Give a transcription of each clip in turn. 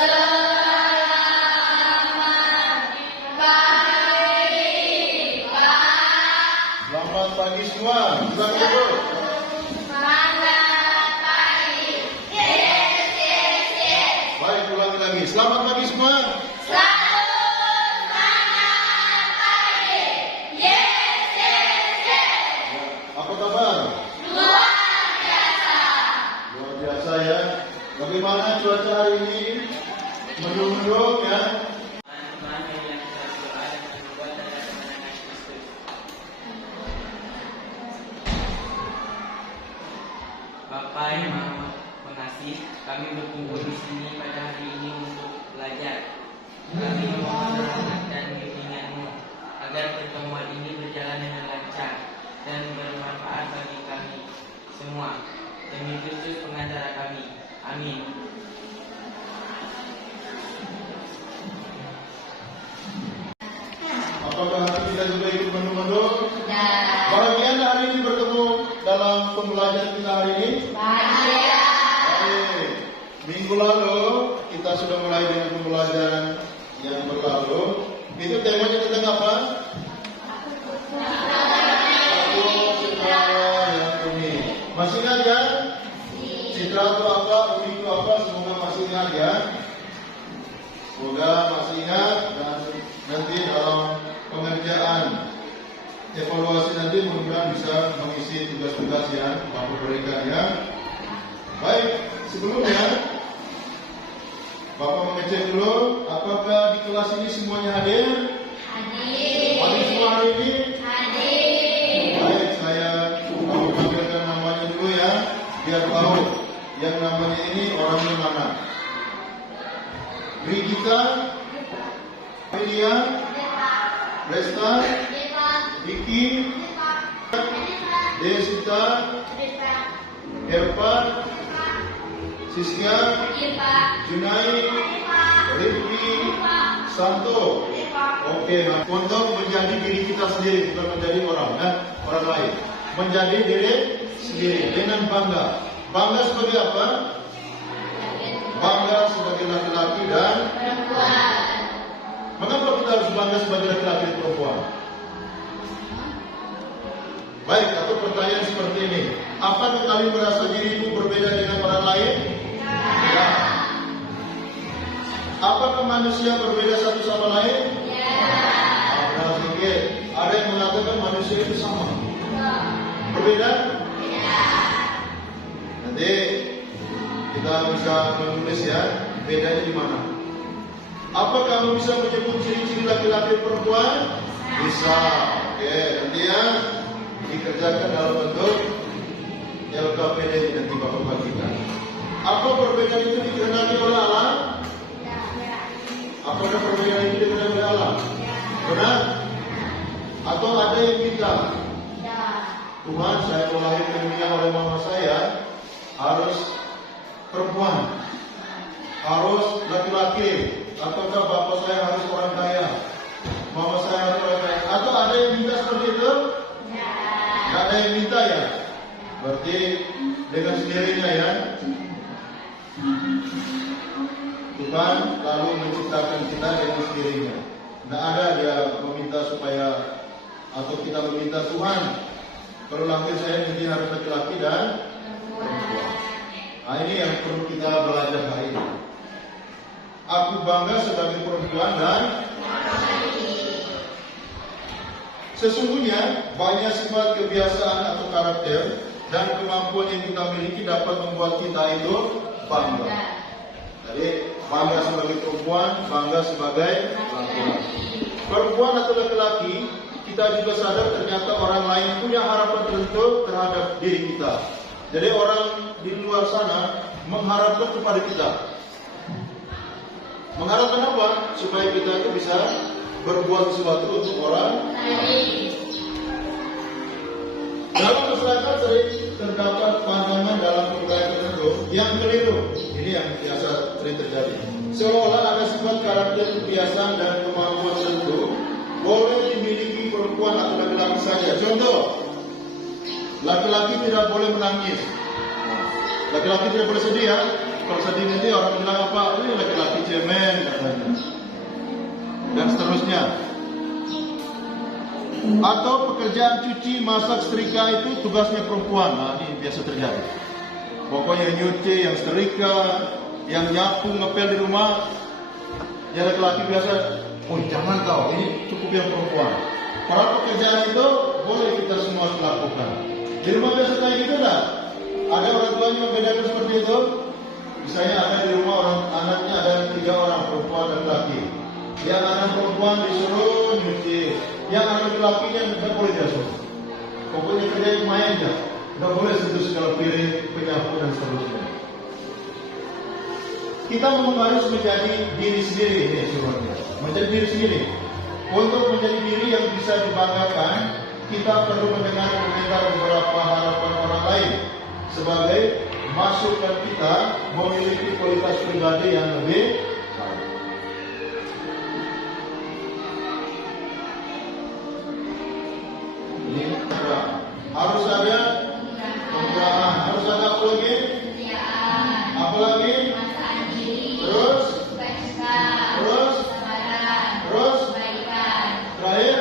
Selamat pagi semua. Ulang dulu. Selamat pagi. Yes, yes, yes. Baik, ulangi lagi. Selamat pagi semua. Selamat pagi. Yes, yes, yes. Apa kabar? Luar biasa. Luar biasa ya. Bagaimana cuaca hari ini? Mendung-mendung ya. Bapak yang Maha Pengasih, kami berkumpul di sini pada hari ini untuk belajar. Kami memohon rahmat dan bimbingan-Mu agar pertemuan ini berjalan dengan lancar dan bermanfaat bagi kami semua. Demi Kristus pengacara kami. Amin. Apakah hati kita juga ikut mendung-mendung? Ya. Bahagia hari ini bertemu dalam pembelajaran kita hari ini. Bahagia. Baik. Minggu lalu kita sudah mulai dengan pembelajaran yang berlalu. Itu temanya tentang apa? Satu citra yang unik. Masih ingat ya? Citra itu apa? Unik itu apa? Semoga masih ingat ya. Semoga masih ingat dan nanti dalam pengerjaan evaluasi nanti mudah-mudahan bisa mengisi tugas-tugas yang Bapak berikan ya. Baik, sebelumnya Bapak mengecek dulu apakah di kelas ini semuanya hadir? Hadir. Hadir semua hari ini? Hadir. Baik, saya mau panggilkan namanya dulu ya, biar tahu yang namanya ini orangnya mana. Brigita, Melia, Resta, Vicky, Desita, Herpa, Sisya, Junai, Rifki, Santo. Oke, nah, untuk menjadi diri kita sendiri, bukan menjadi orang lain. Menjadi diri sendiri dengan bangga. Bangga sebagai apa? Bangga sebagai laki-laki dan Perempuan. mengapa kita harus bangga sebagai laki-laki dan perempuan? Baik, atau pertanyaan seperti ini. Apakah kalian merasa dirimu berbeda dengan orang lain? Ya. Apakah manusia berbeda satu sama lain? Ya. Nah, sedikit. Ada yang mengatakan manusia itu sama. Berbeda? Ya. Nanti kita bisa menulis ya, bedanya di mana. Apa kamu bisa menyebut ciri-ciri laki-laki dan perempuan? Bisa. Oke, nanti ya dikerjakan dalam bentuk LKPD nanti Bapak bagikan. Apa perbedaan itu dikehendaki oleh Allah? Apakah perbedaan itu dikehendaki oleh Allah? Benar? Atau ada yang minta? Tuhan, saya melahirkan dunia oleh mama saya harus perempuan, harus laki-laki, ataukah bapak saya harus orang kaya, mama saya harus orang kaya, atau ada yang minta seperti itu? Tidak ada yang minta ya? Berarti dengan sendirinya ya. Tuhan lalu menciptakan kita dengan sendirinya. Tidak ada dia meminta supaya atau kita meminta Tuhan, kalau lahir saya nanti harus laki-laki dan perempuan. Nah, ini yang perlu kita belajar hari ini. Aku bangga sebagai perempuan dan sesungguhnya banyak sifat kebiasaan atau karakter dan kemampuan yang kita miliki dapat membuat kita itu bangga. Jadi bangga sebagai perempuan, bangga sebagai laki-laki. Perempuan atau laki-laki, kita juga sadar ternyata orang lain punya harapan tertentu terhadap diri kita. Jadi orang di luar sana mengharapkan kepada kita. Mengharapkan apa? Supaya kita itu bisa berbuat sesuatu untuk orang lain. Dalam masyarakat sering terdapat pandangan dalam budaya tertentu yang keliru. Ini yang biasa sering terjadi. Seolah ada sifat karakter, kebiasaan dan kemampuan tertentu boleh dimiliki perempuan atau laki-laki saja. Contoh, laki-laki tidak boleh menangis. Laki-laki tidak boleh sedih ya. Kalau sedih nanti orang bilang apa? Ini laki-laki cemen katanya, dan seterusnya. Atau pekerjaan cuci, masak, setrika itu tugasnya perempuan. Nah, ini biasa terjadi. Pokoknya yang nyuci, yang setrika, yang nyapu, ngepel di rumah, yang laki-laki biasa, oh jangan kau, ini cukup yang perempuan. Para pekerjaan itu boleh kita semua lakukan. Di rumah biasa kayak gitu enggak? Ada orang tuanya membedakan seperti itu. Misalnya ada di rumah orang anaknya ada 3 orang perempuan dan laki. Yang anak perempuan disuruh nyuci, yang anak laki-lakinya tidak boleh disuruh. Pokoknya kerja main aja, tidak boleh sentuh segala piring, penyapu dan seterusnya. Kita memang harus menjadi diri sendiri ini sebenarnya, menjadi diri sendiri. Untuk menjadi diri yang bisa dibanggakan, kita perlu mendengar komentar beberapa harapan orang lain sebagai masukan kita memiliki kualitas pribadi yang lebih baik. Ini harus ada pemurahan, harus ada apa lagi? Apa lagi? Terus, terakhir.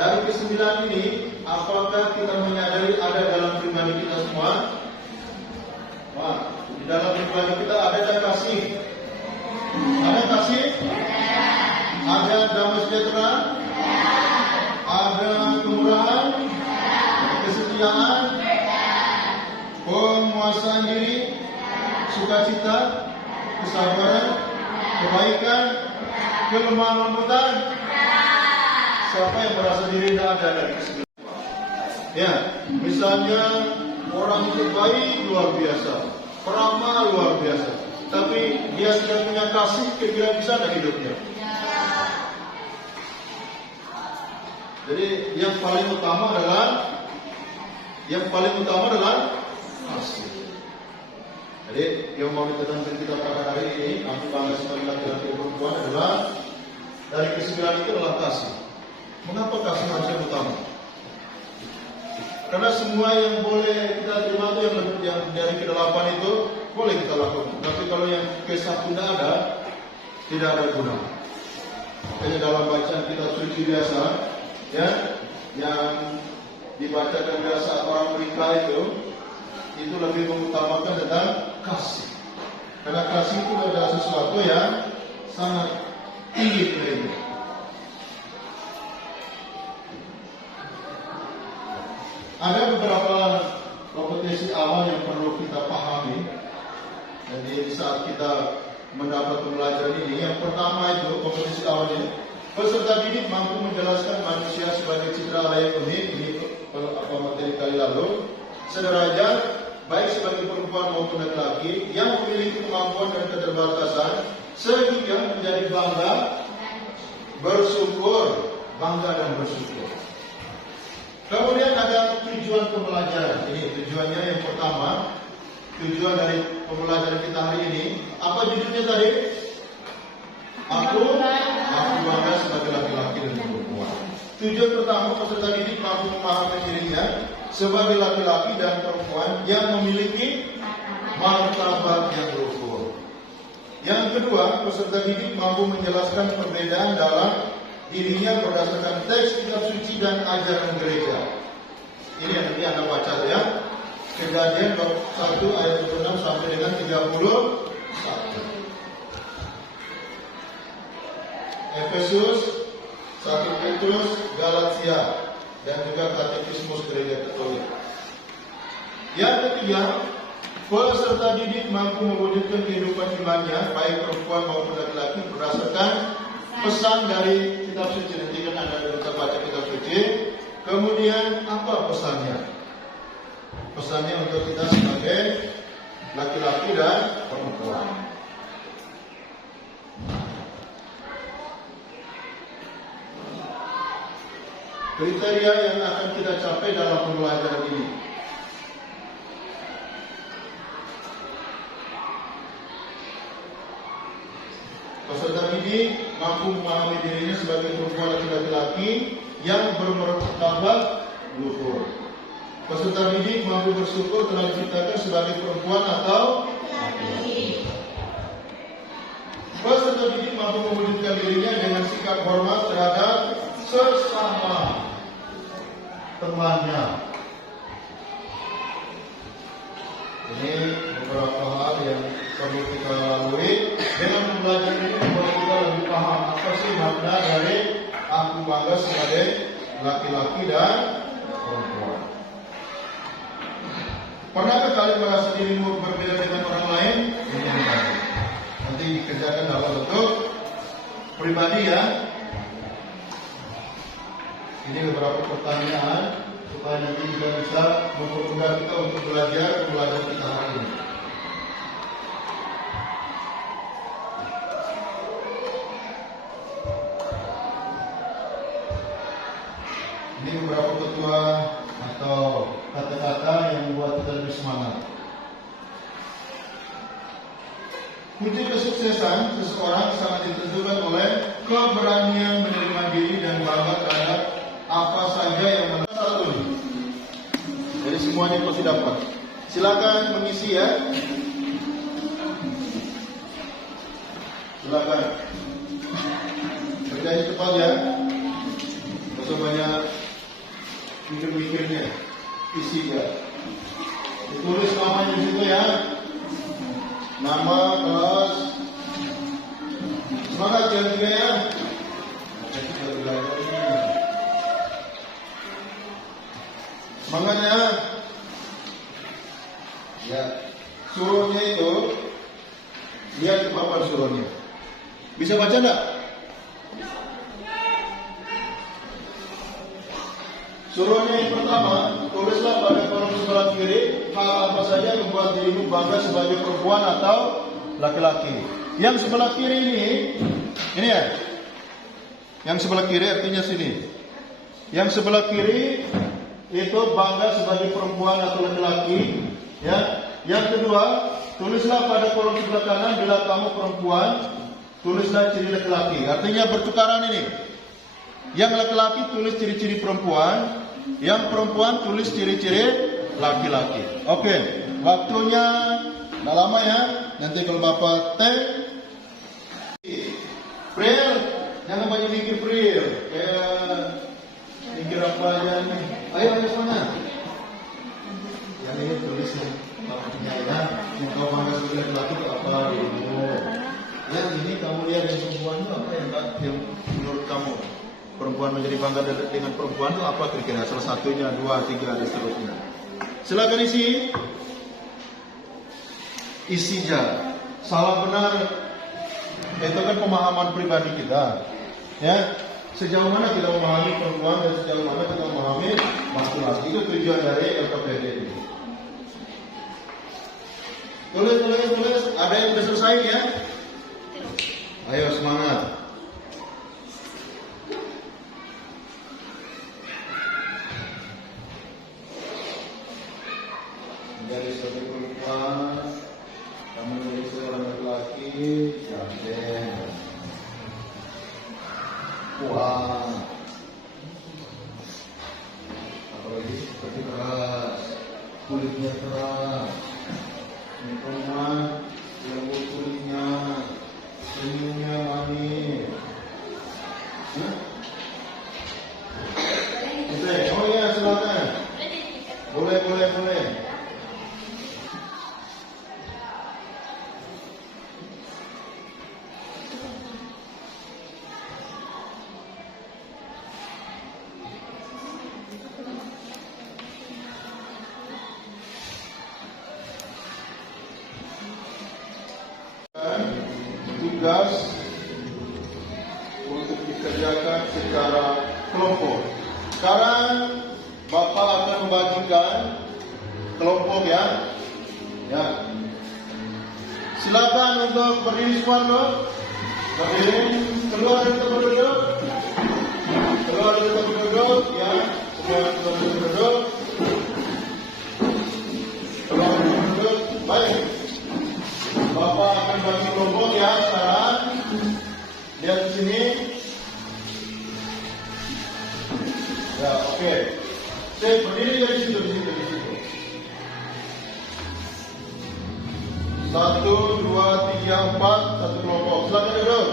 Dari kesembilan ini, apakah kita menyadari ada dalam pribadi kita semua? Wah, di dalam pribadi kita ada kasih. Ada kasih? Ada damai sejahtera? Ada kemurahan? Kesetiaan? Penguasaan diri? Sukacita? Kesabaran? Kebaikan? Kelemah lembutan? Siapa yang merasa diri tidak ada dari kesembilan? Ya, misalnya orang itu baik luar biasa, peramah luar biasa, tapi dia tidak punya kasih, kira-kira bisa ada hidupnya. Jadi yang paling utama adalah kasih. Jadi yang mau ditekankan kita pada hari ini, aku bangga sebagai laki-laki perempuan adalah dari kesembilan itu adalah kasih. Mengapa kasih harus yang utama? Karena semua yang boleh kita terima itu yang dari ke-8 itu boleh kita lakukan. Tapi kalau yang ke-1 tidak ada guna. Makanya dalam bacaan kitab suci biasa, ya, yang dibacakan biasa orang menikah itu lebih mengutamakan tentang kasih. Karena kasih itu adalah sesuatu yang sangat tinggi nilainya. Ada beberapa kompetensi awal yang perlu kita pahami. Jadi saat kita mendapat pembelajaran ini, yang pertama itu kompetensi awalnya, peserta didik mampu menjelaskan manusia sebagai citra Allah yang unik. Ini materi kali lalu. Sederajat, baik sebagai perempuan maupun laki-laki yang memiliki kemampuan dan keterbatasan, sehingga menjadi bangga dan bersyukur. Kemudian ada tujuan pembelajaran. Ini tujuannya yang pertama. Tujuan dari pembelajaran kita hari ini. Apa judulnya tadi? Aku bangga sebagai laki-laki dan perempuan. Tujuan pertama, peserta didik mampu memahami dirinya sebagai laki-laki dan perempuan yang memiliki martabat yang luhur. Yang kedua, peserta didik mampu menjelaskan perbedaan dalam dirinya berdasarkan teks kitab suci dan ajaran gereja. Ini yang nanti Anda baca ya. Kejadian 1 ayat 26 sampai dengan 31. Efesus, 1 Petrus, Galatia, dan juga Katekismus Gereja Katolik. Yang ketiga, peserta didik mampu mewujudkan kehidupan imannya, baik perempuan maupun laki-laki, berdasarkan pesan dari kitab suci. Nanti kan Anda bisa baca kitab suci. Kemudian apa pesannya? Pesannya untuk kita sebagai laki-laki dan perempuan. Kriteria yang akan kita capai dalam pembelajaran ini. Peserta didik mampu memahami dirinya sebagai perempuan atau laki-laki yang bermartabat luhur. Peserta didik mampu bersyukur telah diciptakan sebagai perempuan atau laki-laki. peserta didik mampu mewujudkan dirinya dengan sikap hormat terhadap sesama temannya. Ini beberapa hal yang perlu kita lalui. Dengan belajar ini membuat kita lebih paham apa sih makna dari aku bangga sebagai laki-laki dan perempuan. Pernahkah kalian merasa dirimu berbeda dengan orang lain? Ini nanti dikerjakan dalam bentuk pribadi ya. Ini beberapa pertanyaan supaya nanti kita bisa mempermudah kita untuk belajar kita hari ini. Ini beberapa ketua atau kata-kata yang membuat kita lebih semangat. Kunci kesuksesan seseorang sangat ditentukan oleh keberanian menerima diri dan bangga terhadap apa saja yang satu. Jadi semuanya pasti dapat. Silakan mengisi ya. Silakan. Kerjanya cepat ya. Tidak usah banyak mikir-mikirnya. Isi ya. Ditulis namanya di situ ya. Nama, kelas. Semangat jangan juga ya. Semangatnya. Ya. Suruhnya itu lihat ke papan suruhnya. Bisa baca enggak? Suruhnya yang pertama, tulislah pada kolom sebelah kiri hal apa saja yang membuat dirimu bangga sebagai perempuan atau laki-laki. Yang sebelah kiri ini ya. Yang sebelah kiri artinya sini. Yang sebelah kiri itu bangga sebagai perempuan atau laki-laki. Ya. Yang kedua, tulislah pada kolom sebelah kanan bila kamu perempuan, tulislah ciri laki-laki. Artinya bertukaran ini. Yang laki-laki tulis ciri-ciri perempuan, yang perempuan tulis ciri-ciri laki-laki. Oke, waktunya tidak lama ya. Nanti kalau Bapak Pril, jangan banyak mikir Pril. Mikir apa aja nih. Ayo semuanya. Yang ini tulis waktunya ya. Yang kau bangga sebagai laki-laki itu apa dirimu. Yang ini kamu lihat yang perempuan itu apa yang menurut kamu? Perempuan menjadi bangga dengan perempuan itu apa kira-kira? Salah satunya, 2, 3 dan seterusnya. Silakan isi. Isi aja. Salah benar itu kan pemahaman pribadi kita. Ya, sejauh mana kita memahami perempuan dan sejauh mana kita memahami laki-laki. Itu tujuan dari LKPD ini. Tulis. Ada yang sudah selesai ya? Ayo semangat. Dari sebagai perempuan, kamu menjadi seorang laki-laki, jangan kuat, apalagi seperti keras, kulitnya keras, perempuan lembut kulitnya, senyumnya manis. Oh ya, silakan. Boleh. Tugas untuk dikerjakan secara kelompok. Sekarang Bapak akan membagikan kelompok ya. Silakan untuk berdiri semua dulu. Berdiri. Keluar dari tempat duduk. Ya. Semua tempat duduk. Keluar dari tempat duduk. Baik. Bapak akan bagi kelompok ya sekarang. Lihat di sini. Ya, oke. Saya berdiri dari situ. 1, 2, 3, 4, satu kelompok. Silakan duduk.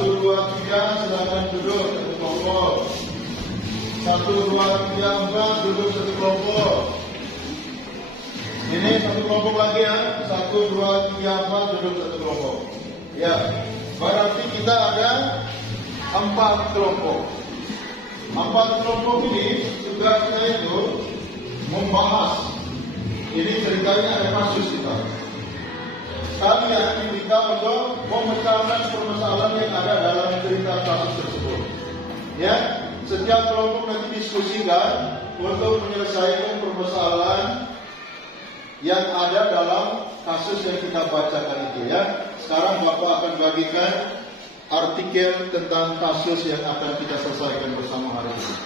1, 2, 3, silakan duduk satu kelompok. 1, 2, 3, 4, duduk satu kelompok. Ini satu kelompok lagi ya. 1, 2, 3, 4, duduk satu kelompok. Ya, berarti kita ada 4 kelompok. 4 kelompok ini tugasnya itu membahas. Ini ceritanya ada kasus kita. Kalian diminta untuk memecahkan permasalahan yang ada dalam cerita kasus tersebut. Ya, setiap kelompok nanti diskusikan untuk menyelesaikan permasalahan yang ada dalam kasus yang kita bacakan itu ya. Sekarang Bapak akan bagikan artikel tentang kasus yang akan kita selesaikan bersama hari ini.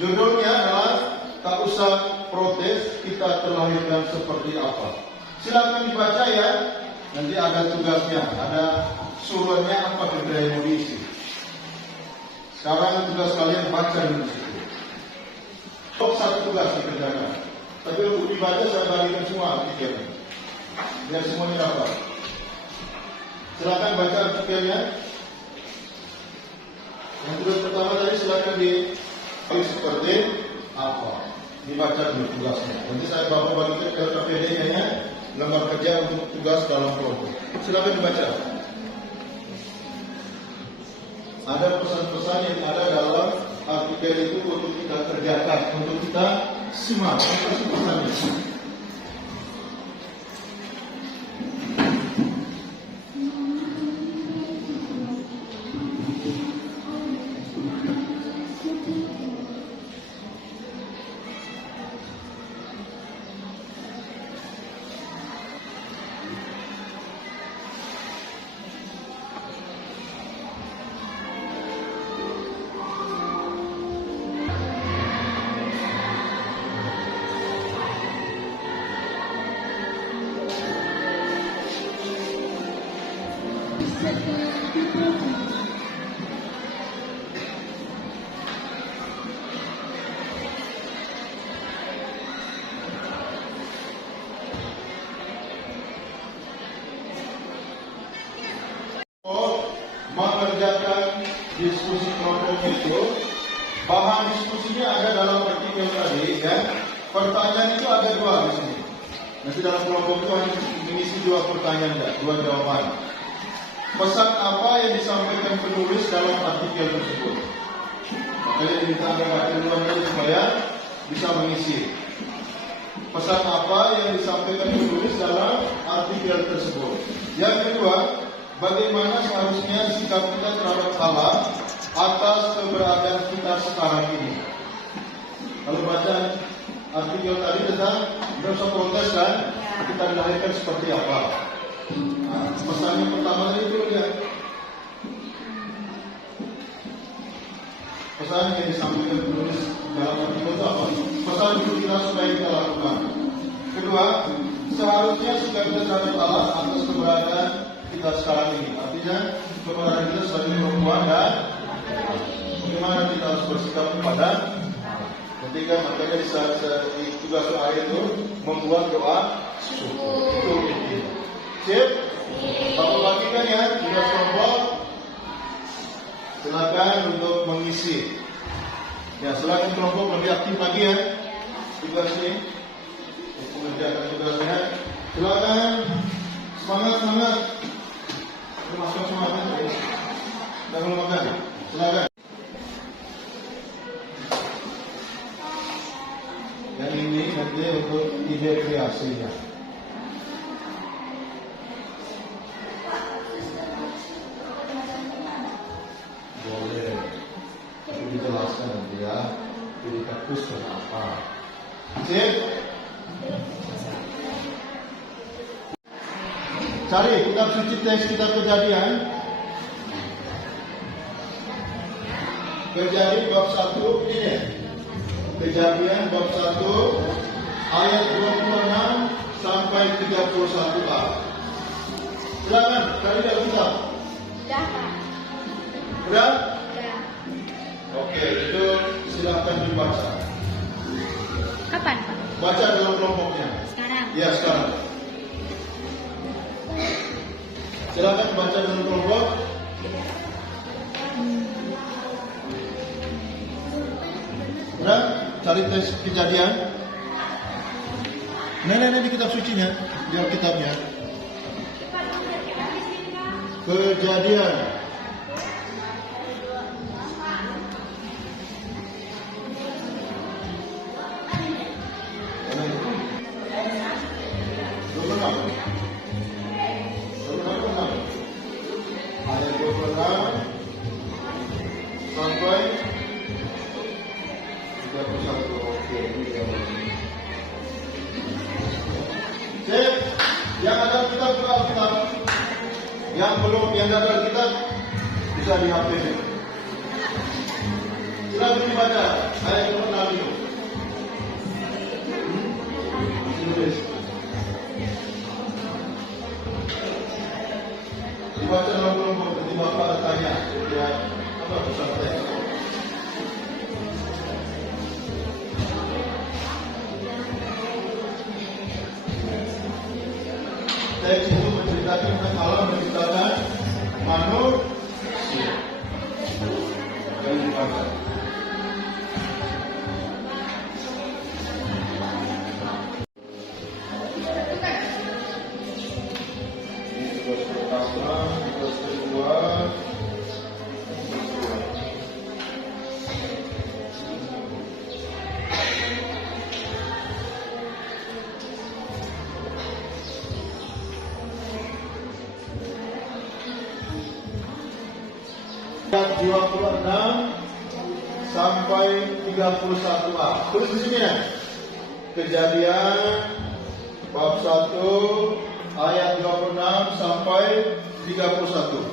Judulnya adalah tak usah protes, kita terlahirkan seperti apa. Silakan dibaca ya. Nanti ada tugasnya, ada suruhannya apa kira-kira yang mau diisi. Sekarang tugas kalian baca dulu. Satu tugas dikerjakan. Tapi untuk dibaca saya bagikan semua artikelnya. Biar semuanya dapat. Silakan baca artikelnya. Yang tugas pertama tadi silakan seperti apa. Dibaca dulu tugasnya. Nanti saya bapak bagikan ke KPD-nya ya. Lembar kerja untuk tugas dalam kelompok. Silakan dibaca. Ada pesan-pesan yang ada dalam artikel itu untuk kita kerjakan, untuk kita simak pesan-pesannya. Mengerjakan diskusi kelompok itu, bahan diskusinya ada dalam artikel tadi ya. Pertanyaan itu ada 2 di sini. Nanti dalam kelompok itu hanya mengisi 2 pertanyaan dan 2 jawaban. Pesan apa yang disampaikan penulis dalam artikel tersebut? Makanya diminta Anda baca duluan supaya bisa mengisi. Pesan apa yang disampaikan penulis dalam artikel tersebut? Yang kedua, bagaimana seharusnya sikap kita terhadap Allah atas keberadaan kita sekarang ini? Kalau baca artikel tadi tentang tidak usah protes kan, kita dilahirkan seperti apa? Nah, pesan yang pertama tadi itu lihat. Pesan yang disampaikan penulis dalam artikel itu apa? Pesan untuk kita supaya kita lakukan. Kedua, seharusnya sikap kita terhadap Allah atas keberadaan kita sekarang ini. Artinya keberadaan kita sebagai perempuan dan bagaimana kita harus bersikap kepada ketika makanya di tugas doa itu membuat doa syukur. Itu intinya. Sip? Bapak bagikan ya tugas kelompok. Silakan untuk mengisi. Ya, silakan kelompok lebih aktif lagi ya tugas ini untuk mengerjakan tugasnya. Silakan semangat. Termasuk semangat ya. Kita belum makan. Silakan. Yang ini nanti untuk ide kreasinya. Boleh. Tapi dijelaskan nanti ya. Jadi kaktus kenapa? Sip. Cari kitab suci teks kitab Kejadian. Kejadian bab 1 ini. Kejadian bab 1 ayat 26 sampai 31a. Silakan cari dalam kitab. Sudah? Oke, itu silakan dibaca. Kapan, Pak? Baca dalam kelompoknya. Sekarang. Ya, sekarang. Silakan baca dalam kelompok. Cari tes Kejadian. Nenek di kitab sucinya, biar kitabnya. Kejadian. Ayat 26 sampai 31. Oke, Cek, yang ada kitab buka Alkitab. Yang belum, yang ada kitab bisa di HP. Silakan dibaca ayat 26 itu. Tulis. Dibaca dalam kelompok. Nanti Bapak ada tanya, ya apa pesan teks? Teks itu menceritakan tentang Allah menciptakan manusia. Jangan dibaca. Ini tugas pertama, tugas kedua. Ayat 26 sampai 31a. Tulis di sini ya. Kejadian bab 1 ayat 26 sampai 31.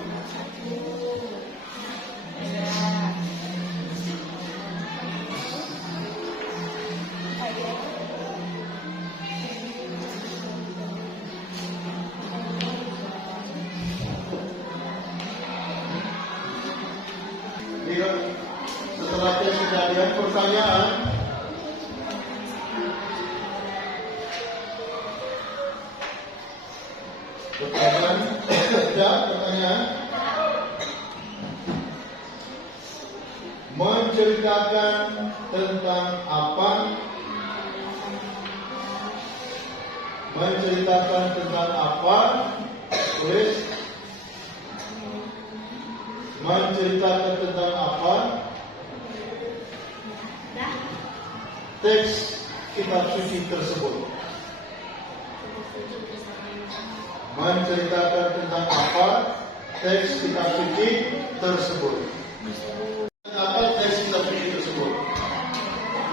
Setelah tes Kejadian, pertanyaan. Pertanyaan. Menceritakan tentang apa? Menceritakan tentang apa? Tulis. Menceritakan tentang apa? Teks kitab suci tersebut. Menceritakan tentang apa? Teks kitab suci tersebut. Apa teks kitab suci tersebut?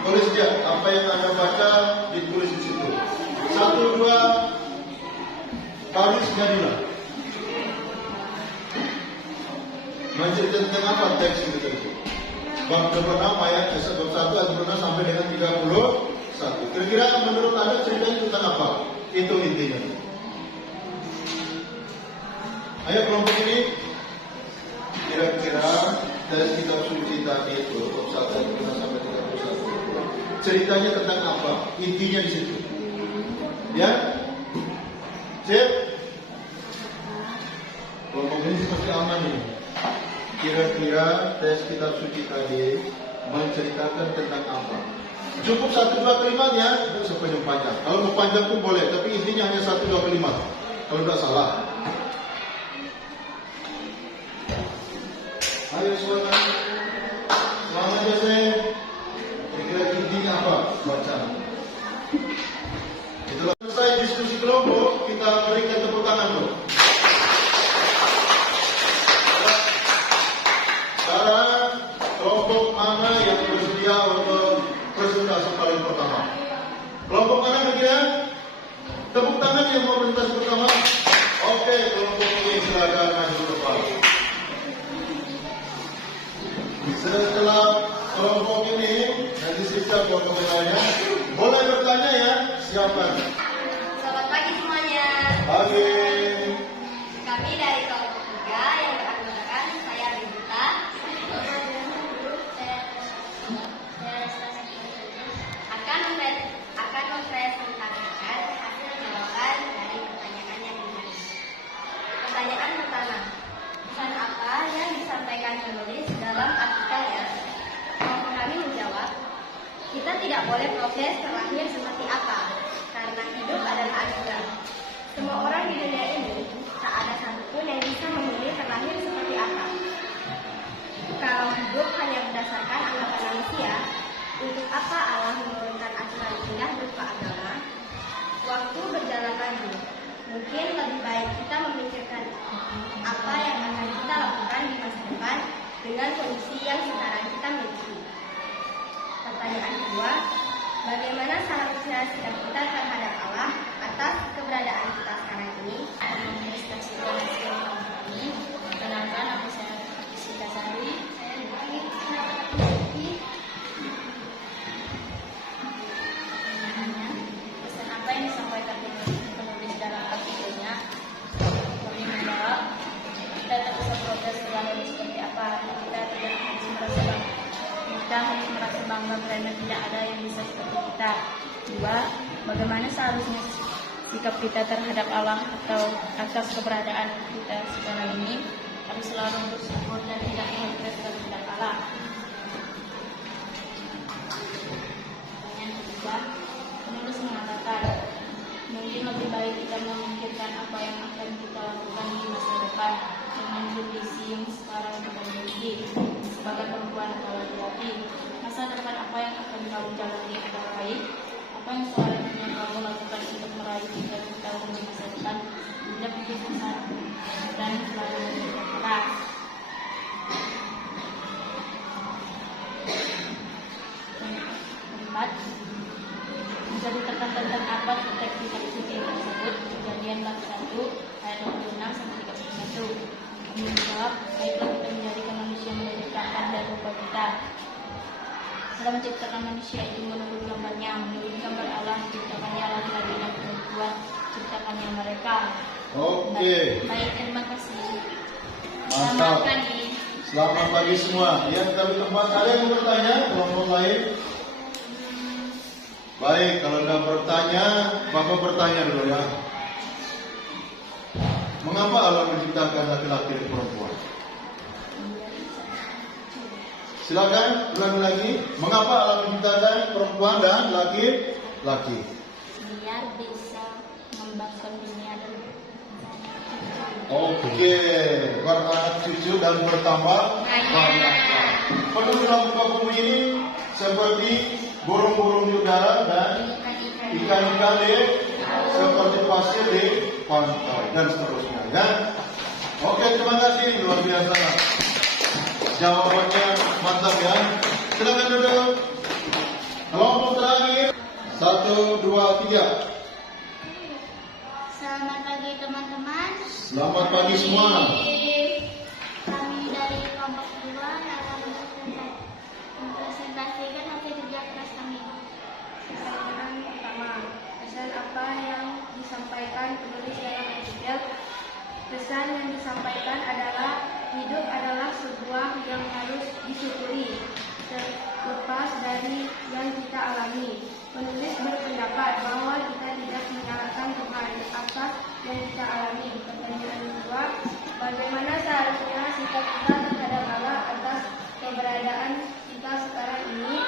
Tulis dia apa yang Anda baca, ditulis di situ. 1, 2 Kamis jadilah. Menceritakan tentang apa teks itu tersebut? Bab 26 ayat 1 ayat 26 sampai dengan 31. Kira-kira menurut Anda ceritanya tentang apa? Itu intinya. Ayo kelompok ini. Kira-kira dari kitab suci tadi itu bab 1 ayat 26 sampai 31. Ceritanya tentang apa? Intinya di situ. Ya? Sip? Kelompok ini seperti aman nih. Kira-kira tes kitab suci tadi menceritakan tentang apa? Cukup 1-2 kalimatnya, tidak sepanjang panjang. Kalau mau panjang pun boleh, tapi intinya hanya 1-2 kalimat. Kalau tidak salah. Ayo semangat Jose. Kira-kira intinya apa? Baca. Itulah selesai diskusi kelompok. Kita berikan tepuk tangan dulu. Kelompok mana yang bersedia untuk presentasi paling pertama? Kelompok mana kira-kira? Tepuk tangan yang mau presentasi pertama. Oke, kelompok ini silakan maju ke depan. Setelah kelompok ini nanti kita kelompok lainnya boleh bertanya ya. Siapa? Selamat pagi semuanya. Pagi. Kami dari kelompok 3 yang beranggotakan saya Rinta. Akan mempresentasikan hasil jawaban dari pertanyaan yang diberi. Pertanyaan pertama, pesan apa yang disampaikan penulis dalam artikelnya? Kelompok kami menjawab, Kita tidak boleh protes terlahir seperti apa, karena hidup adalah anugerah. Semua orang di dunia ini, tak ada satupun yang bisa memilih terlahir seperti apa. Kalau hidup hanya berdasarkan anggapan manusia, untuk apa Allah menurunkan aturan indah berupa agama? Waktu berjalan lagi, mungkin lebih baik kita memikirkan apa yang akan kita lakukan di masa depan dengan kondisi yang sekarang kita miliki. Pertanyaan kedua, bagaimana seharusnya sikap kita terhadap Allah atas keberadaan kita sekarang ini? Perkenalkan, nama saya Sita Sari. Pesan apa yang disampaikan penulis dalam artikelnya? Kami menjawab, kita tak bisa protes terlalu seperti apa. Kita harus merasa bangga karena tidak ada yang bisa seperti kita. Dua, bagaimana seharusnya sikap kita terhadap Allah atau atas keberadaan kita sekarang ini? Harus selalu bersyukur dan tidak mengetes terhadap Allah. Pertanyaan ketiga, penulis mengatakan, mungkin lebih baik kita memikirkan apa yang akan kita lakukan di masa depan dengan kondisi yang sekarang kita miliki. Sebagai perempuan atau laki-laki, masa depan apa yang akan kamu jalani adalah baik? Apa yang seharusnya kamu lakukan untuk meraih cita-cita di masa depan? Tidak bikin besar dan selalu bekerja keras. Keempat, menceritakan tentang apa teks kitab suci tersebut. Kejadian bab 1 ayat 26 sampai 31. Kami menjawab, baiklah kita menjadikan manusia menjadi gambar dan rupa kita. Allah menciptakan manusia itu menurut gambarnya, menurut gambar Allah menciptakannya laki-laki dan perempuan, ciptakannya mereka. Oke. Baik, terima kasih. Mantap. Selamat pagi. Selamat pagi semua. Ya, kita bertempat. Ada yang mau bertanya? Kelompok lain? Baik, kalau nggak bertanya, Bapak bertanya dulu ya. Mengapa Allah menciptakan laki-laki dan perempuan? Silakan ulangi lagi. Mengapa Allah menciptakan perempuan dan laki-laki? Biar bisa mengembangkan dunia dan Oke, beranak cucu dan bertambah banyak. Penulis buku buku ini seperti burung-burung di udara dan ikan-ikan di seperti pasir di pantai dan seterusnya. Ya. Oke, terima kasih, luar biasa. Jawabannya mantap ya. Silakan duduk. Kelompok terakhir 1, 2, 3. Selamat pagi teman-teman. Selamat pagi semua. Kami dari kelompok 2 akan mempresentasikan hasil kerja keras kami. Pertanyaan pertama, pesan apa yang disampaikan penulis dalam artikel? Pesan yang disampaikan adalah hidup adalah sebuah yang harus disyukuri, terlepas dari yang kita alami. Penulis berpendapat bahwa kita tidak menyalahkan Tuhan atas yang kita alami. Pertanyaan kedua, bagaimana seharusnya sikap kita terhadap Allah atas keberadaan kita sekarang ini?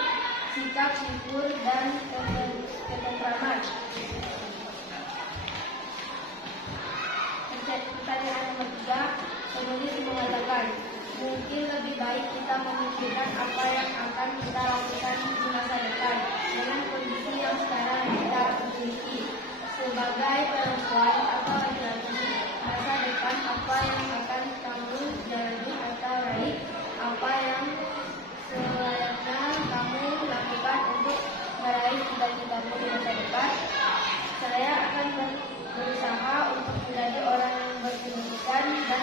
Sikap syukur dan ketentraman. Pertanyaan nomor 3, penulis mengatakan, mungkin lebih baik kita memikirkan apa yang akan kita lakukan di masa depan dengan kondisi yang sekarang kita miliki. Sebagai perempuan atau laki-laki, masa depan apa yang akan kamu jalani atau raih? Apa yang selayaknya kamu lakukan untuk meraih cita-citamu di masa depan? Saya akan berusaha untuk menjadi orang yang berpendidikan dan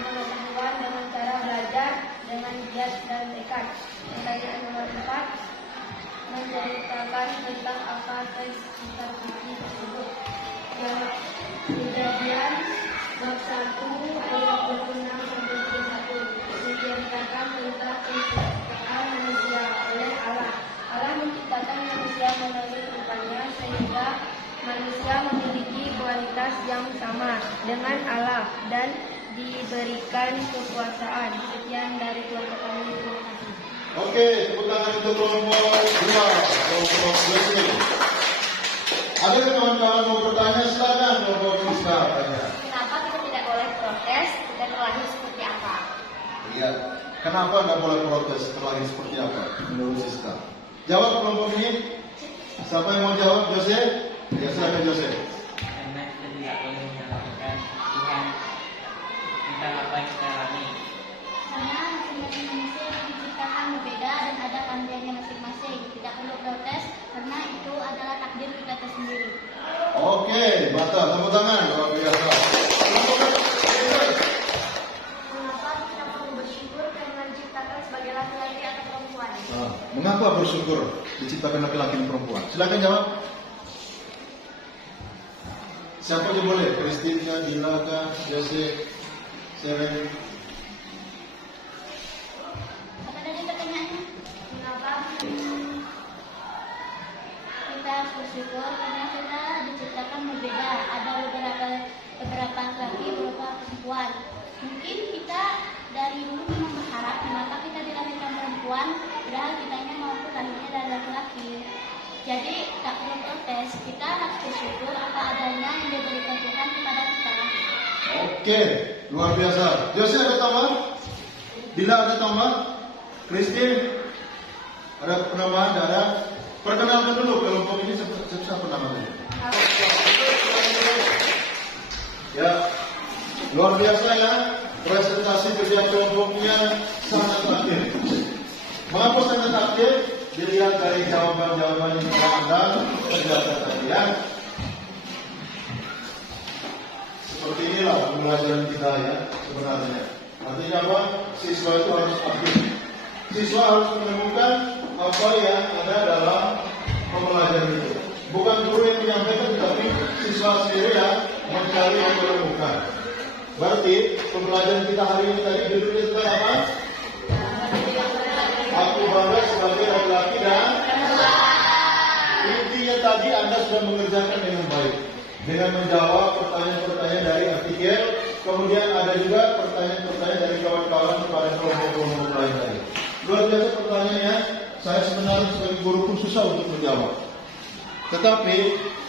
berpengetahuan dengan cara belajar dengan giat dan tekad. Pertanyaan nomor 4, menceritakan tentang apa teks kitab suci tersebut. Jawab, Kejadian bab 1 ayat 26 sampai 31 menceritakan tentang penciptaan manusia oleh Allah. Allah menciptakan manusia menurut rupanya sehingga manusia memiliki kualitas yang sama dengan Allah dan diberikan kekuasaan. Sekian dari kelompok kami. Terima kasih. Oke, tepuk tangan untuk kelompok 2, kelompok 2 ini. Ada yang kawan-kawan mau bertanya, silakan kelompok Siska tanya. Kenapa kita tidak boleh protes kita terlahir seperti apa? Iya, kenapa nggak boleh protes terlahir seperti apa menurut Siska? Jawab kelompok ini. Siapa yang mau jawab? Jose? Ya, silakan Jose. Karena kita tidak boleh menyalahkan Tuhan tentang apa yang kita alami. Karena masing-masing manusia diciptakan berbeda dan ada panggilannya masing-masing. Tidak perlu protes karena itu adalah takdir kita tersendiri. Oke, mantap. Tepuk tangan. Luar biasa. Mengapa kita perlu bersyukur karena diciptakan sebagai laki-laki atau perempuan? Nah, mengapa bersyukur diciptakan laki-laki dan perempuan? Silakan jawab. Siapa aja boleh? Kristina, Dilaka, Jose, Seren. Apa tadi pertanyaannya? Mengapa Kita harus bersyukur karena kita diciptakan berbeda. Ada beberapa laki, beberapa perempuan. Mungkin kita dari dulu memang berharap kenapa kita dilahirkan perempuan, padahal kitanya mau lahirnya dari laki-laki. Jadi tak perlu protes, kita harus bersyukur apa adanya yang diberikan Tuhan kepada kita. Oke, luar biasa. Jose ada tambah? Dila ada tambah? Christine? Ada penambahan? Tidak ada? Perkenalkan dulu kelompok ini siapa namanya? Ya, luar biasa ya. Presentasi kerja kelompoknya sangat aktif. Mengapa sangat aktif? Dilihat dari jawaban-jawaban yang kita undang penjelasan tadi ya. Seperti inilah pembelajaran kita ya sebenarnya. Artinya apa? Siswa itu harus aktif. Siswa harus menemukan apa yang ada dalam pembelajaran itu. Bukan guru yang menyampaikan, tapi siswa sendiri yang mencari yang menemukan. Berarti pembelajaran kita hari ini tadi judulnya tentang apa? Aku bangga sebagai laki-laki dan intinya tadi Anda sudah mengerjakan dengan baik. Dengan menjawab pertanyaan-pertanyaan dari artikel, kemudian ada juga pertanyaan-pertanyaan dari kawan-kawan kepada kelompok-kelompok lain tadi. Luar biasa pertanyaannya, saya sebenarnya sebagai guru pun susah untuk menjawab. Tetapi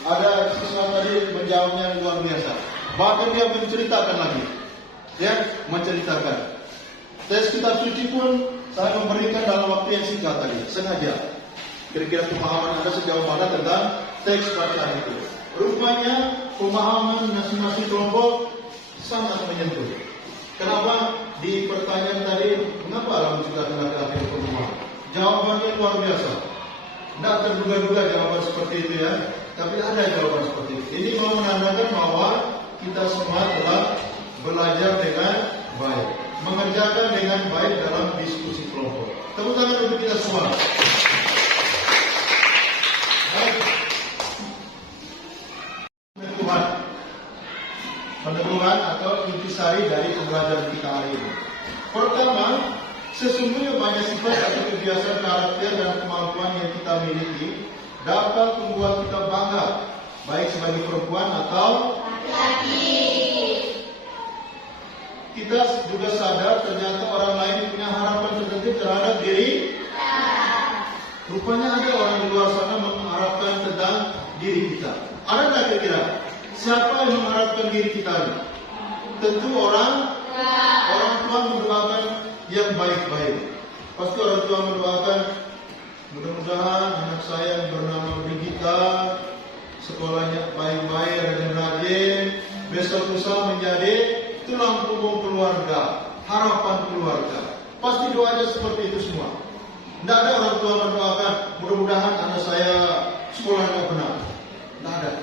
ada siswa tadi menjawabnya yang luar biasa. Bahkan dia menceritakan lagi, ya, menceritakan. Tes kitab suci pun saya memberikan dalam waktu yang singkat tadi, sengaja. Kira-kira pemahaman Anda sejauh mana tentang teks bacaan itu. Rupanya pemahaman masing-masing kelompok sangat menyentuh. Kenapa? Di pertanyaan tadi, mengapa Allah menciptakan laki-laki dan perempuan? Jawabannya luar biasa. Tidak terduga-duga jawaban seperti itu ya. Tapi ada jawaban seperti itu. Ini mau menandakan bahwa kita semua telah belajar dengan baik, mengerjakan dengan baik dalam diskusi kelompok. Tepuk tangan untuk kita semua. Baik. Penemuan atau intisari dari pembelajaran kita hari ini. Pertama, sesungguhnya banyak sifat atau kebiasaan karakter dan kemampuan yang kita miliki dapat membuat kita bangga, baik sebagai perempuan atau laki-laki. Kita juga sadar ternyata orang lain punya harapan tertentu terhadap diri kita. Rupanya ada orang di luar sana mengharapkan tentang diri kita. Ada nggak kira-kira? Siapa yang mengharapkan diri kita? Tentu orang tua mendoakan yang baik-baik. Pasti orang tua mendoakan, mudah-mudahan anak saya yang bernama Brigita sekolahnya baik-baik, rajin-rajin, besok lusa menjadi tulang punggung keluarga, harapan keluarga. Pasti doanya seperti itu semua. Tidak ada orang tua mendoakan, mudah-mudahan anak saya sekolahnya benar. Tidak ada.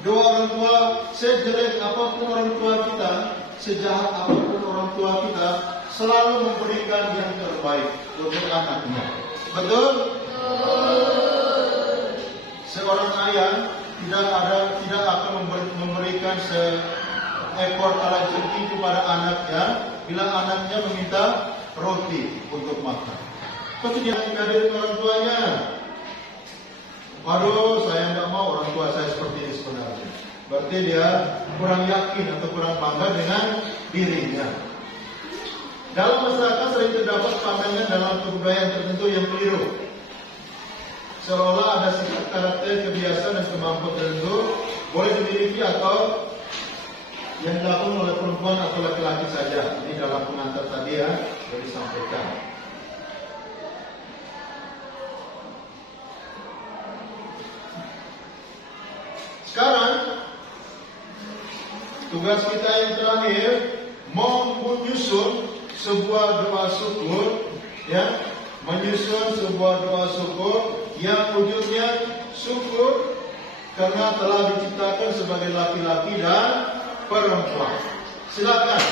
Doa orang tua, sejelek apapun orang tua kita, sejahat apapun orang tua kita, selalu memberikan yang terbaik untuk anaknya. Betul? Seorang ayah tidak akan memberikan seekor kalajengking kepada anaknya bila anaknya meminta roti untuk makan. Pasti dia menghadirkan orang tuanya. Waduh, saya tidak mau orang tua saya seperti ini sebenarnya. Berarti dia kurang yakin atau kurang bangga dengan dirinya. Dalam masyarakat sering terdapat pandangan dalam kebudayaan tertentu yang keliru. Seolah ada sifat karakter, kebiasaan, dan kemampuan tertentu boleh dimiliki atau yang dilakukan oleh perempuan atau laki-laki saja. Ini dalam pengantar tadi ya, yang disampaikan. Sekarang tugas kita yang terakhir menyusun sebuah doa syukur, ya, menyusun sebuah doa syukur yang wujudnya syukur karena telah diciptakan sebagai laki-laki dan perempuan. Silakan.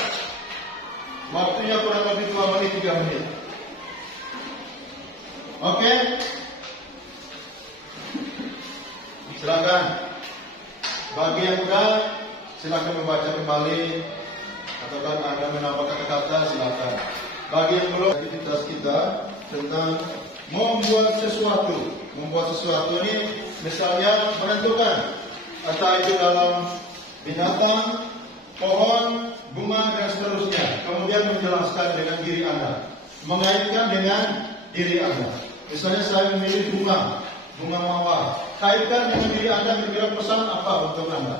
Waktunya kurang lebih 2 menit 3 menit. Oke? Silakan. Bagi yang udah, silakan membaca kembali atau kan Anda menambah kata-kata, silakan. Bagi yang belum, aktivitas kita tentang membuat sesuatu. Membuat sesuatu ini misalnya menentukan entah itu dalam binatang, pohon, bunga, dan seterusnya. Kemudian menjelaskan dengan diri Anda, mengaitkan dengan diri Anda. Misalnya saya memilih bunga mawar. Kaitkan dengan diri Anda, kira-kira pesan apa untuk Anda?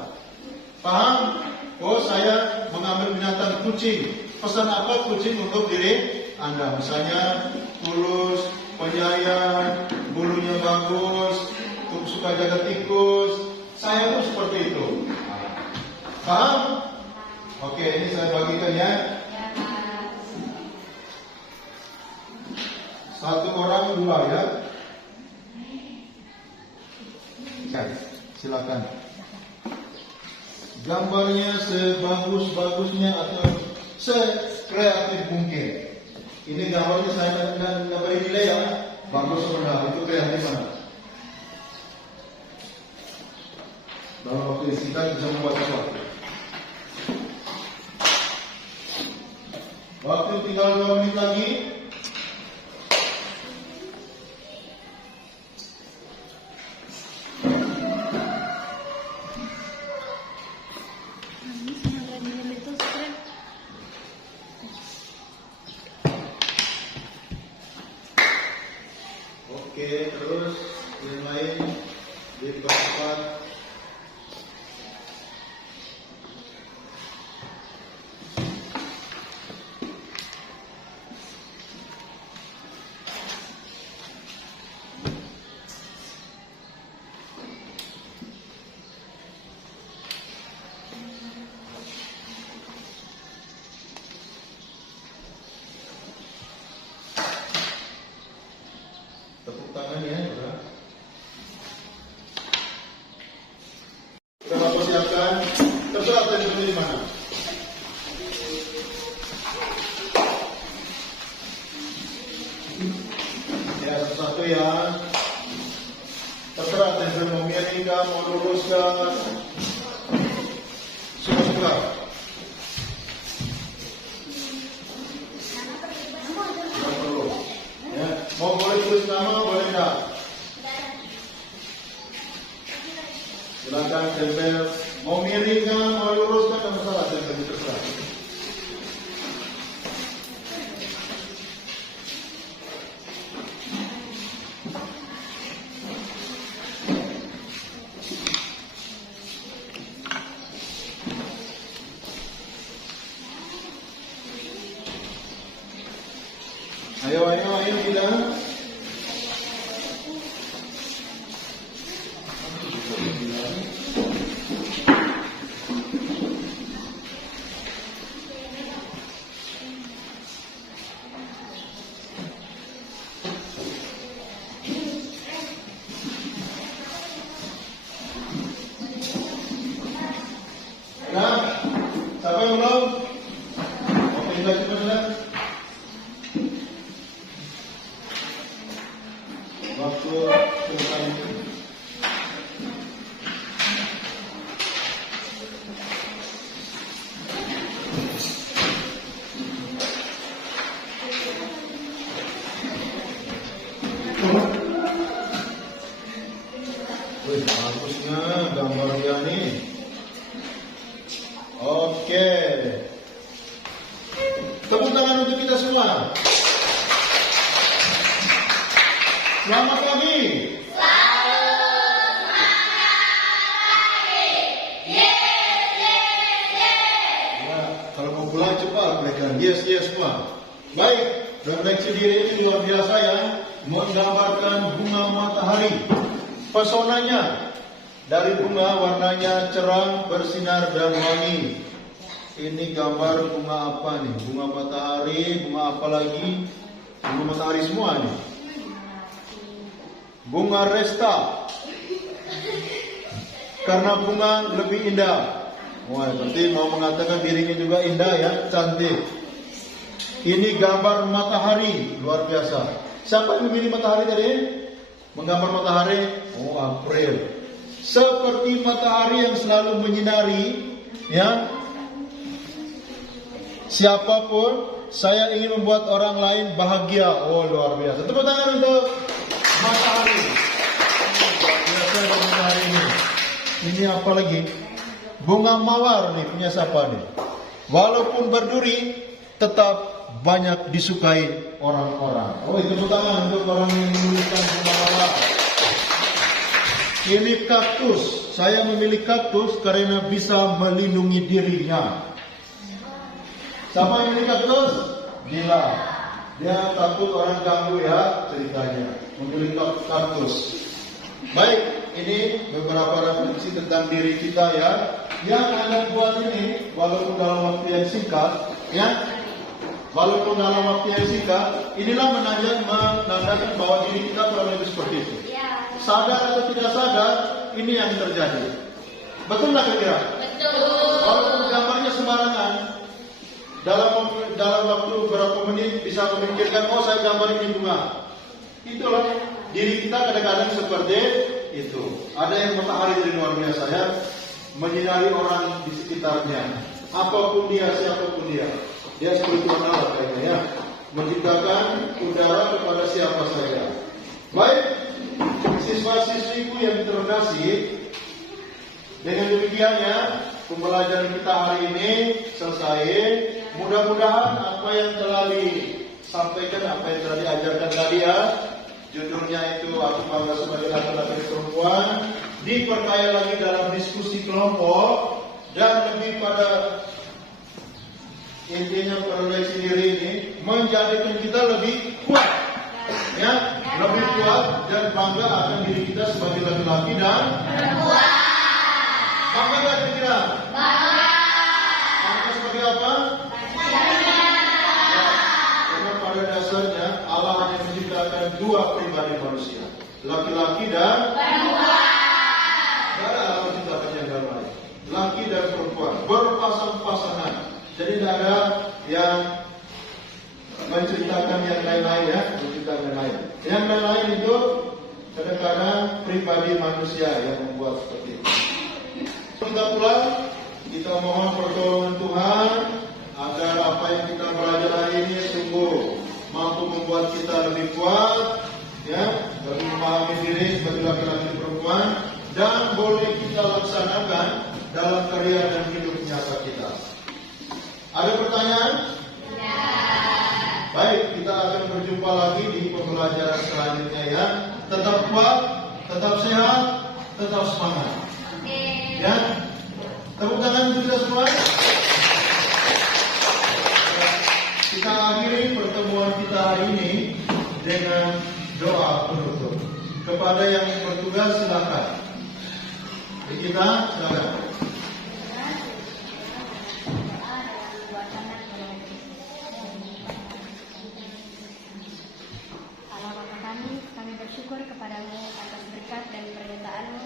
Paham? Oh, saya mengambil binatang kucing. Pesan apa kucing untuk diri Anda? Misalnya tulus, penyayang, bulunya bagus, suka jaga tikus. Saya pun seperti itu. Paham? Oke, ini saya bagikan ya. Satu orang 2 ya. Silakan. Gambarnya sebagus-bagusnya atau sekreatif mungkin. Ini gambarnya saya nggak beri nilai ya. Bagus sebenarnya, itu kreatif mana? Dalam waktu disingkat bisa membuat sesuatu. Waktu tinggal 2 menit lagi. Oke, terus yang lain dipercepat. Tepuk tangan ya, saudara. Kita persiapkan. Terserah saya di mana. Ya, satu ya. Terserah saya mau miringkan, mau luruskan. Suka-suka. Mau boleh tulis nama, boleh enggak? Silakan tempel. Mau miringkan, mau luruskan, tak masalah, tempel terserah. Ayo kita. Nah, siapa yang belum? Oke, kita coba. Waktu selesai. Wih, bagusnya gambarnya nih. Oke. Yes semua. Baik, refleksi diri ini luar biasa ya, menggambarkan bunga matahari. Pesonanya dari bunga warnanya cerah, bersinar dan wangi. Ini gambar bunga apa nih? Bunga matahari, bunga apa lagi? Bunga matahari semua nih. Bunga resta. Karena bunga lebih indah. Wah, berarti mau mengatakan dirinya juga indah ya, cantik. Ini gambar matahari, luar biasa. Siapa yang memilih matahari tadi? Menggambar matahari? Oh, April. Seperti matahari yang selalu menyinari, ya. Siapapun, saya ingin membuat orang lain bahagia. Oh, luar biasa. Tepuk tangan untuk matahari. Luar biasa matahari ini. Ini apa lagi? Bunga mawar nih, punya siapa nih? Walaupun berduri, tetap banyak disukai orang-orang. Oh, itu tepuk tangan untuk orang yang menuliskan bunga mawar. Ini kaktus. Saya memilih kaktus karena bisa melindungi dirinya. Siapa yang memilih kaktus? Gila. Dia takut orang ganggu ya ceritanya. Memilih kaktus. Baik, ini beberapa refleksi tentang diri kita ya. Yang Anda buat ini, walaupun dalam waktu yang singkat, ya, walaupun dalam waktu yang singkat, inilah menandakan bahwa diri kita kurang lebih seperti itu. Sadar atau tidak sadar, ini yang terjadi. Betul nggak kira-kira? Betul. Walaupun gambarnya sembarangan, dalam waktu berapa menit bisa memikirkan, oh saya gambar ini bunga. Itulah diri kita kadang-kadang seperti itu. Ada yang matahari dari luar biasa ya, menyinari orang di sekitarnya. Apapun dia, siapapun dia, dia spiritual Allah kayaknya ya, menciptakan udara kepada siapa saja. Baik, siswa-siswiku yang terkasih, dengan demikiannya pembelajaran kita hari ini selesai. Mudah-mudahan apa yang telah disampaikan, apa yang telah diajarkan tadi ya, judulnya itu Aku Bangga Sebagai Laki-laki Perempuan, diperkaya lagi dalam diskusi kelompok, dan lebih pada intinya proyeksi diri ini menjadikan kita lebih kuat, ya, lebih kuat dan bangga akan diri kita sebagai laki-laki dan perempuan. Bangga nggak kira-kira? Bangga sebagai apa? Karena pada dasarnya Allah hanya menciptakan dua pribadi manusia, laki-laki dan perempuan. Tidak ada Allah menciptakan yang lain. Laki dan perempuan berpasang-pasangan. Jadi tidak ada yang menciptakan yang lain-lain ya, menciptakan yang lain. Yang lain-lain itu kadang-kadang pribadi manusia yang membuat seperti itu. Kita pulang, kita mohon pertolongan Tuhan agar apa yang kita belajar hari ini sungguh mampu membuat kita lebih kuat, ya, lebih memahami diri sebagai laki-laki perempuan, dan boleh kita laksanakan dalam karya dan hidup nyata kita. Ada pertanyaan? Ya. Baik, kita akan berjumpa lagi di pembelajaran selanjutnya ya. Tetap kuat, tetap sehat, tetap semangat. Ya, tepuk tangan untuk kita semua. Kita akhiri pertemuan kita hari ini dengan doa penutup. Kepada yang bertugas silakan. Kita silakan. Allah Bapa kami bersyukur kepadamu atas berkat dan penyertaan-Mu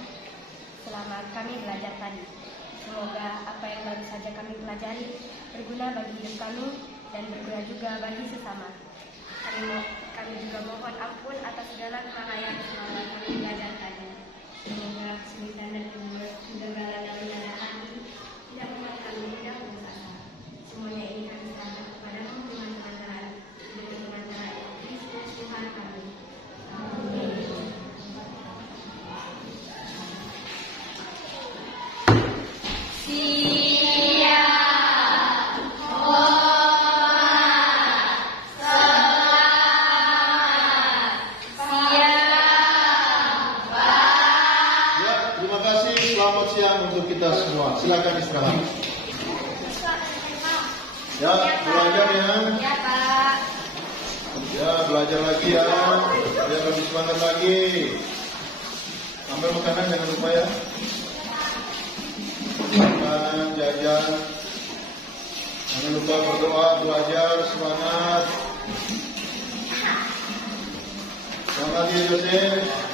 selama kami belajar tadi. Semoga apa yang baru saja kami pelajari berguna bagi hidup kami dan berguna juga bagi sesama. Kami juga mohon ampun atas segala kelalaian selama kami belajar tadi. Semoga kesulitan dan kegagalan dalam belajar kami tidak membuat kami mudah putus asa. Semuanya ini kami serahkan kepadamu dengan perantara Kristus Tuhan kami. Amin. Selamat siang untuk kita semua. Silakan istirahat. Ya, belajar ya. Ya, Pak. Ya, belajar lagi ya. Biar lebih semangat lagi. Ambil makanan jangan lupa ya. Makanan, jajan. Jangan lupa berdoa, belajar, semangat. Semangat ya Yosef.